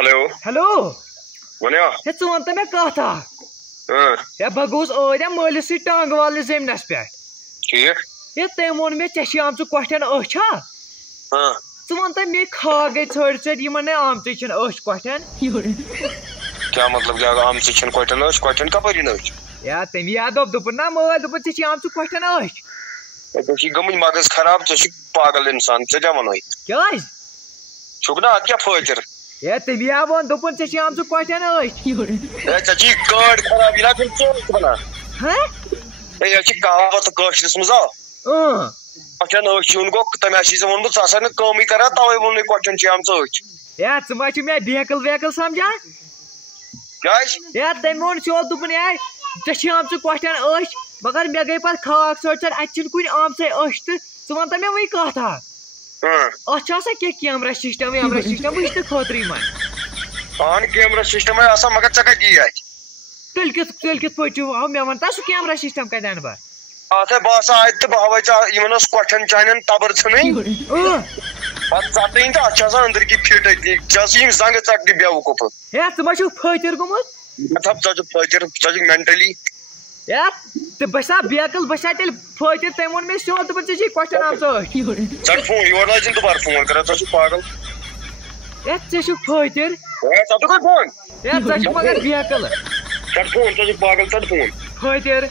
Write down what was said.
Hello. Hello. Wania. It's one time I got her. Yeah, Bagos, oh, I'm only sit down while the same aspect. Here? Yet they won't make a sham to question Osha. So one time make her get heard said you may arm teaching Osh question. क्या मतलब क्या आम section question का परी नच या ते याद अब दुपना मोबाइल दुपन से आम to question Osh. तो की गम मगज खराब तो पागल इंसान से क्या मनोई क्या छुकना क्या फजर या ते याद अब दुपन से आम to question Osh. ए चाची कार्ड खराब इला फिर चोर बना हैं ए याची कहावत कशिस मजा क्वेश्चन ओश उनको तमाशी से मन तो आसान काम ही करा तवे मन क्वेश्चन से आम चोच या तुम्हारे में vehicle समझा guys या ते मोन शो दुपन यार जशी आम to question Osh मगर मैं गई पर खाक सोचर अच्छन कुन आम से Osh तो सुमंत में वही कहा था अच्छा सा क्या कैमरा सिस्टम इस खतरी में ऑन कैमरा सिस्टम है ऐसा मगर चका की है तेल के पचो आओ मैं वनता सु कैमरा सिस्टम का दान बा आते बासा आयत बहवे चा यमनस क्वेश्चन चाइनन तबर छने बात चाहते हैं अच्छा सा अंदर की फिट है जैसे ही संग चकडी बेवकूफ या तुमशु फजर गुमत मतलब चाचू फजर चाचू मेंटली या ते बसा बेकल बसा तेल फजर तेमन में सो तो बच्चे क्वेश्चन आम सो चल फोन योर लाइन तो बार फोन करा चाचू पागल या चाचू फजर ए चाचू का फोन या चाचू मगर बेकल चल फोन चाचू पागल चल फोन फजर